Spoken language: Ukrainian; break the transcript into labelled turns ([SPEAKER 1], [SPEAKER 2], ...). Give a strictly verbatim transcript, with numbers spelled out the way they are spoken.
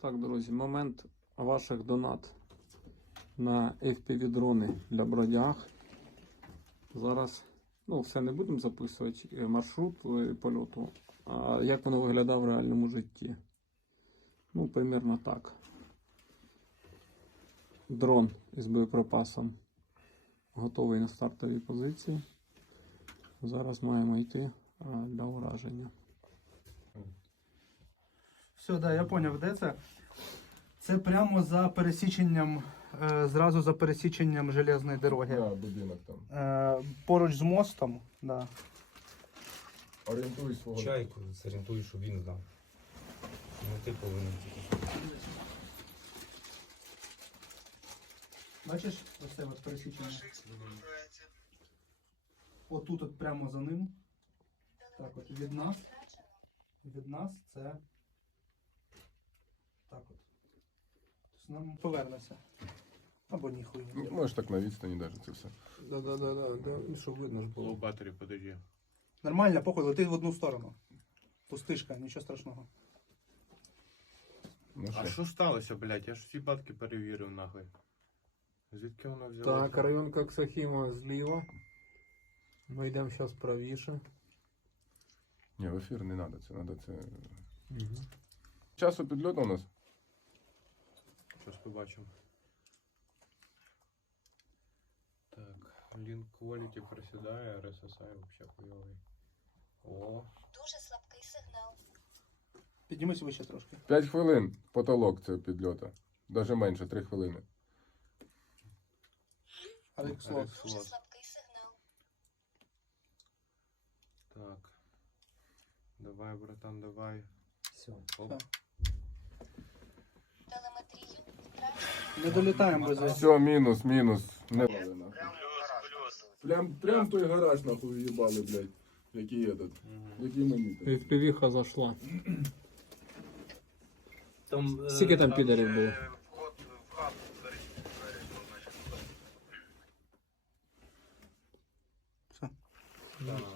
[SPEAKER 1] Так, друзі, момент ваших донат на еф пі ві-дрони для бродяг. Зараз, ну, все не будемо записувати, маршрут польоту, а як воно виглядає в реальному житті. Ну, примерно так. Дрон із боєприпасом готовий на стартовій позиції. Зараз маємо йти для ураження.
[SPEAKER 2] Все, да, я зрозумів, де це. Це прямо за пересіченням, е, зразу за пересіченням железної дороги.
[SPEAKER 3] Да, будинок там.
[SPEAKER 2] Е, поруч з мостом, да.
[SPEAKER 3] Орієнтуй свого.
[SPEAKER 4] Чайку зорієнтуй, щоб він знав. Ну ти повинен тільки.
[SPEAKER 2] Бачиш, оце от пересічення. Отут от прямо за ним. Так от від нас. Від нас це. Так от. Тобто нам повернеться. Або ніхуя.
[SPEAKER 3] Ну, можеш так на відстані навіть це все.
[SPEAKER 1] Да-да-да, щоб видно ж було.
[SPEAKER 4] Лоу-батері, подожди.
[SPEAKER 2] Нормально, похуй, летить в одну сторону. Пустишка, нічого страшного.
[SPEAKER 3] Ну,
[SPEAKER 4] А
[SPEAKER 3] що?
[SPEAKER 4] що сталося, блядь? Я ж всі батки перевірив, нахуй. Звідки воно взяло?
[SPEAKER 1] Так, район Коксахіма зліва. Ми йдемо зараз правіше.
[SPEAKER 3] Ні, в ефір не треба, це треба це.
[SPEAKER 1] Угу.
[SPEAKER 3] Часу підльоту у нас?
[SPEAKER 4] Щось побачимо. Так, link quality просідає, ар ес ес ай вообще хуйовий. О,
[SPEAKER 5] Дуже слабкий сигнал.
[SPEAKER 2] Піднімись вище трошки.
[SPEAKER 3] п'ять хвилин потолок цього підльоту. Даже менше, три хвилини.
[SPEAKER 2] Алекслот.
[SPEAKER 4] Алекс
[SPEAKER 5] Дуже
[SPEAKER 4] Лот.
[SPEAKER 5] слабкий сигнал.
[SPEAKER 4] Так. Давай, братан, давай.
[SPEAKER 1] Все.
[SPEAKER 4] Оп.
[SPEAKER 2] Так.
[SPEAKER 5] Телеметрію втрачено.
[SPEAKER 2] Не долітаємо без вас.
[SPEAKER 3] Все, мінус, мінус. Не плюс, плюс. Прям, прям той гараж нахуй їбали, блядь. Який этот. Який монітор.
[SPEAKER 1] еф пі ві-ха зайшла.
[SPEAKER 4] Там,
[SPEAKER 1] Скільки там підерів було?
[SPEAKER 2] Все.
[SPEAKER 4] Так.